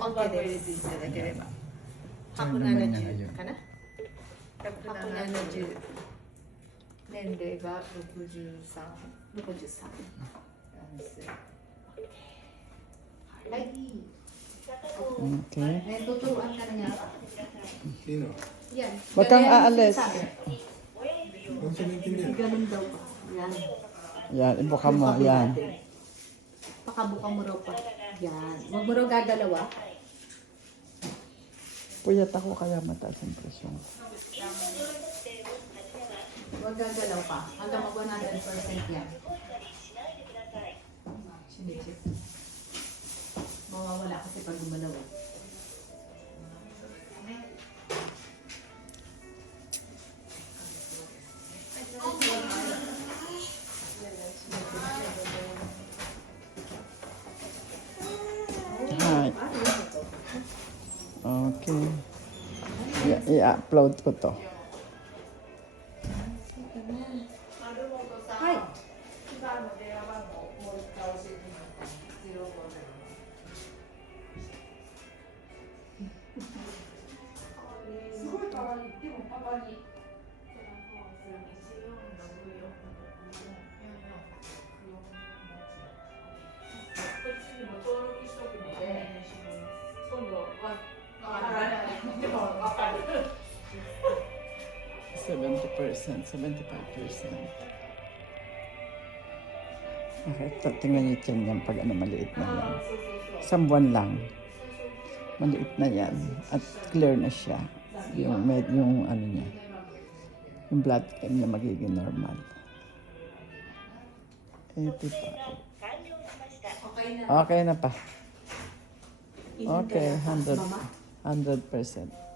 OK です。いただければ。170かな。170。年齢が63。63。はい。Okay. May tuturuan ka na niya. Sino? Yan. Wag kang Gagayahin aalis. mo sabi. Ang sabihin niya. Ganun daw pa. Yan. Yan, ibuka mo. Yan. Pakabuka mo raw pa. Yan. Huwag mo raw gagalawa. Puyat ako kaya mataas ang presyon. Huwag gagalaw pa. Hanggang mag 100% yan. Sinichip. Mawawala kasi pag gumalaw. Hi. Okay. I-upload ko to. Hi. %, 75%. Okay, tingnan niyo yung yan pag ano, maliit na yan. Isang buwan lang. Maliit na yan. At clear na siya. Yung ano niya. Yung blood chem niya magiging normal. 85. Okay na pa. Okay, 100%.